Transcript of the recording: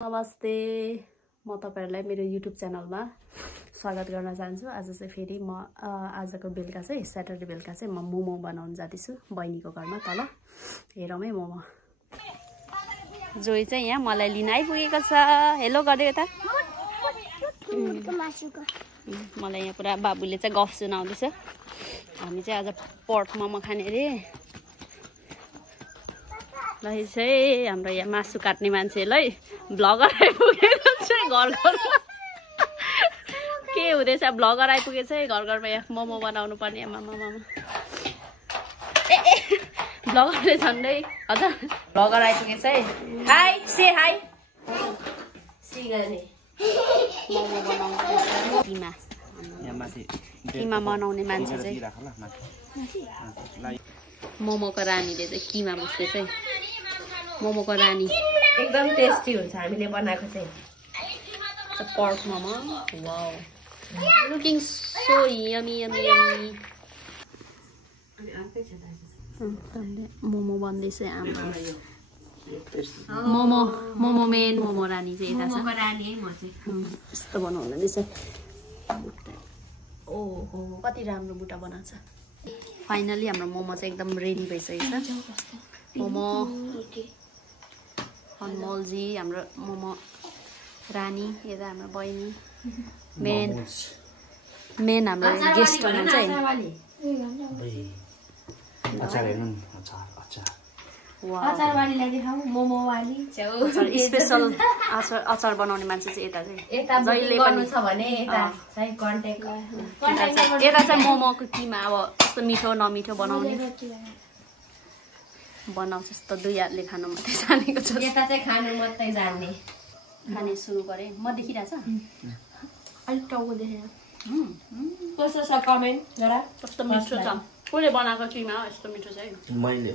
नमस्ते म तपाईहरुलाई मेरो युट्युब च्यानलमा स्वागत गर्न चाहन्छु। आज चाहिँ फेरि म आजको बेलुका चाहिँ सैटरडे बेलुका चाहिँ म मोमो बनाउन जाँदैछु बहिनीको घरमा तल हेरौँ मोमो। जोई चाहिँ यहाँ मलाई लिन आइपुगेको छ। हेलो गर्दै त मलाई यहाँ पुरा बाबुले चाहिँ गफ सुनाउँदैछ। हामी चाहिँ आज पर्क मोमो खाने रे। ल चाहिँ हाम्रो यहाँ मासु काट्ने मान्छेलाई ब्लगर आइपुगेको छ घर घरमा। के हुँदैछ ब्लगर आइपुगेछ है घर घरमा। यहाँ मोमो बनाउनु पर्ने मामा ए ब्लगरले झन्डै हजुर ब्लगर आइपुगेछ है। हाई से हाई सिगाने मोमो बनाउनु किमा किमा बनाउने मान्छे चाहिँ मोमोको रानीले चाहिँ किमा बुझ्दैछ है। मोमोको रानी एकदम टेस्टी हुन्छ हामीले बनाएको चाहिँ। Pork momo wow looking so yummy yummy yummy. Momo बन्दैछ आमा। मोमो मोमो मेन मोमो रानी चाहिँ यता छ। मोमोको रानी है म चाहिँ। यस्तो बनाउनु हुँदैछ। ओहो कति राम्रो बुटा बनाएको छ। फाइनली हाम्रो मोमो चाहिँ एकदम रेडी भइसकेको छ। मोमो अनमोलजी हाम्रो मोमो रानी यता हाम्रो बहिनी मेन हाम्रो गेस्ट हुनुहुन्छ है। स्पेशल अचार बनाउने मान्छे चाहिँ यता चाहिँ जहिले पनि छ भने यता चाहिँ कन्ट्याक्ट यता चाहिँ मोमोको किमा अब यस्तो मिठो नमिठो बनाउने बनाउँछ। यस्तो दुई हातले खानु मात्रै जानेको छ। यता चाहिँ खानु मात्रै जान्ने खाने सुरु गरे। म देखिरहेछ अलिक टाउको देखेर कस्तो छ कमेन्ट गर। कस्तो मिठो छ। कसले बनाएको किमा यस्तो मिठो छ है। मैले